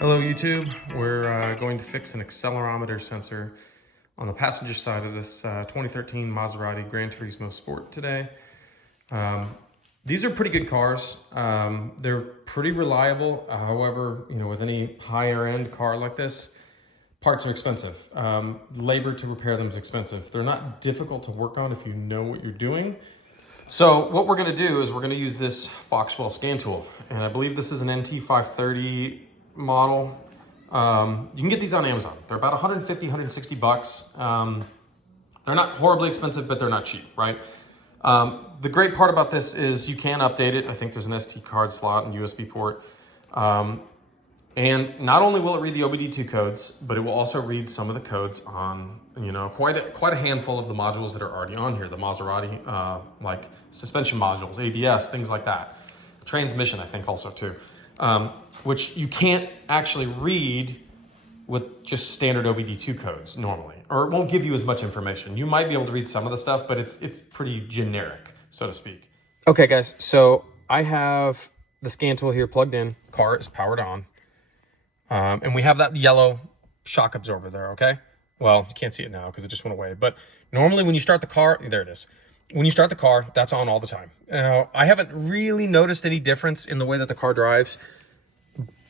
Hello YouTube, we're going to fix an accelerometer sensor on the passenger side of this 2013 Maserati GranTurismo Sport today. These are pretty good cars. They're pretty reliable. However, with any higher end car like this, parts are expensive. Labor to repair them is expensive. They're not difficult to work on if you know what you're doing. So what we're gonna do is we're gonna use this Foxwell Scantool. And I believe this is an NT530 model. You can get these on Amazon. They're about 150, 160 bucks. They're not horribly expensive, but they're not cheap, right? The great part about this is you can update it. I think there's an SD card slot and USB port. And not only will it read the OBD2 codes, but it will also read some of the codes on, quite a handful of the modules that are already on here. The Maserati, like suspension modules, ABS, things like that. Transmission, I think also too. Which you can't actually read with just standard OBD2 codes normally, or it won't give you as much information. You might be able to read some of the stuff, but it's pretty generic, so to speak. Okay guys, so I have the Scantool here plugged in, car is powered on. And we have that yellow shock absorber there, okay? Well, you can't see it now because it just went away. But normally when you start the car, there it is. When you start the car, that's on all the time. Now, I haven't really noticed any difference in the way that the car drives,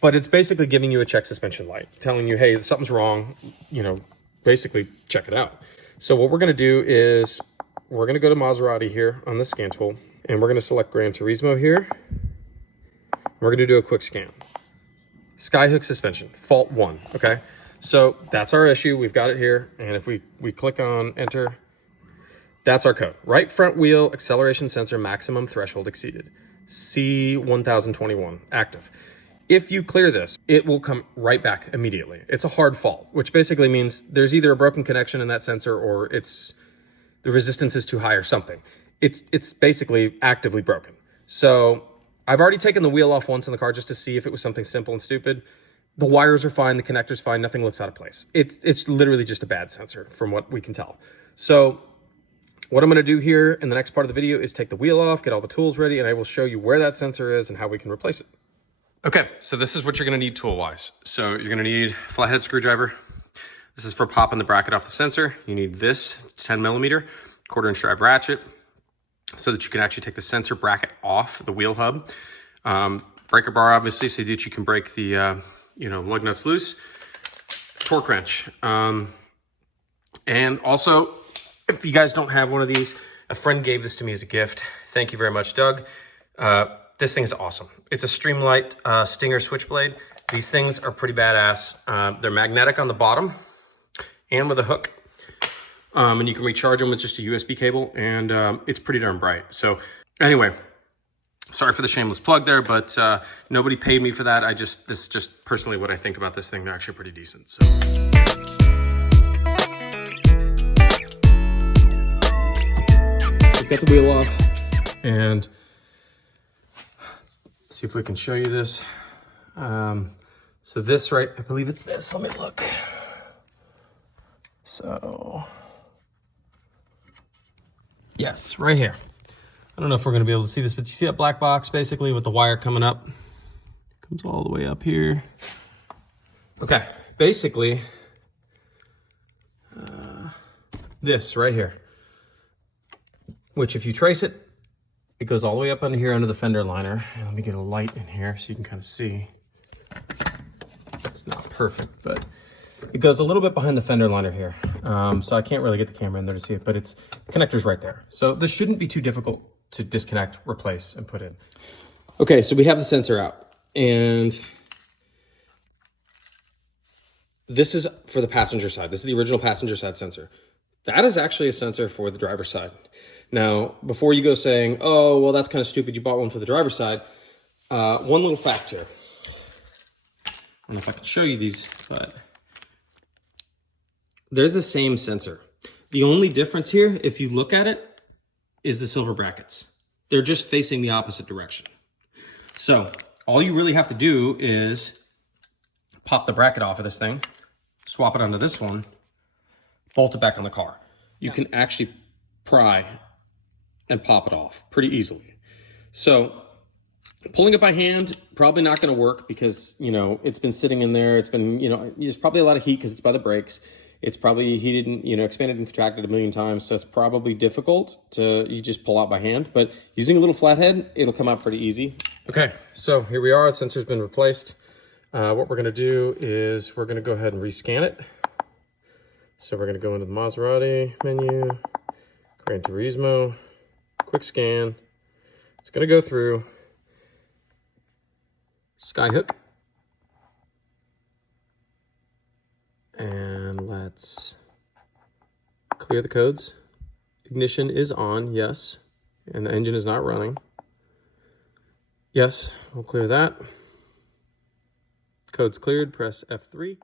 but it's basically giving you a check suspension light, telling you, hey, something's wrong, basically check it out. So what we're gonna do is we're gonna go to Maserati here on the Scantool, and we're gonna select GranTurismo here. We're gonna do a quick scan. Skyhook suspension, fault 1, okay? So that's our issue, we've got it here, and if we click on enter, that's our code. Right front wheel acceleration sensor maximum threshold exceeded. C1021, active. If you clear this, it will come right back immediately. It's a hard fault, which basically means there's either a broken connection in that sensor or the resistance is too high or something. It's basically actively broken. So I've already taken the wheel off once in the car just to see if it was something simple and stupid. The wires are fine, the connector's fine, nothing looks out of place. It's literally just a bad sensor from what we can tell. So what I'm gonna do here in the next part of the video is take the wheel off, get all the tools ready, and I will show you where that sensor is and how we can replace it. Okay, so this is what you're gonna need tool-wise. So you're gonna need a flathead screwdriver. This is for popping the bracket off the sensor. You need this 10 millimeter, 1/4" drive ratchet, so that you can actually take the sensor bracket off the wheel hub. Breaker bar, obviously, so that you can break the lug nuts loose. Torque wrench. And also, if you guys don't have one of these, a friend gave this to me as a gift. Thank you very much, Doug. This thing is awesome. It's a Streamlight Stinger switchblade. These things are pretty badass. They're magnetic on the bottom and with a hook. And you can recharge them with just a USB cable, and it's pretty darn bright. So anyway, sorry for the shameless plug there, but nobody paid me for that. This is just personally what I think about this thing. They're actually pretty decent. So. Get the wheel off and see if we can show you this. So this, right, I believe it's this. Let me look. So. Yes, right here. I don't know if we're gonna be able to see this, but you see that black box basically with the wire coming up? Comes all the way up here. Okay, basically, this right here, which if you trace it, it goes all the way up under here under the fender liner. And let me get a light in here so you can kind of see. It's not perfect, but it goes a little bit behind the fender liner here. So I can't really get the camera in there to see it, but the connector's right there. So this shouldn't be too difficult to disconnect, replace, and put in. Okay, so we have the sensor out, and this is for the passenger side. This is the original passenger side sensor. That is actually a sensor for the driver's side. Now, before you go saying, oh, well, that's kind of stupid, you bought one for the driver's side, one little fact here. I don't know if I can show you these, but there's the same sensor. The only difference here, if you look at it, is the silver brackets. They're just facing the opposite direction. So all you really have to do is pop the bracket off of this thing, swap it onto this one, bolt it back on the car. You can actually pry and pop it off pretty easily. So Pulling it by hand, probably not going to work because, you know, it's been sitting in there. It's been, you know, there's probably a lot of heat because it's by the brakes. It's probably heated and, you know, expanded and contracted a million times. So it's probably difficult to, you just pull out by hand. But using a little flathead, it'll come out pretty easy. Okay, so here we are. The sensor's been replaced. What we're going to do is we're going to go ahead and rescan it. So we're going to go into the Maserati menu, GranTurismo, quick scan. It's going to go through. Skyhook. And let's clear the codes. Ignition is on, yes. And the engine is not running. Yes, we'll clear that. Code's cleared, press F3.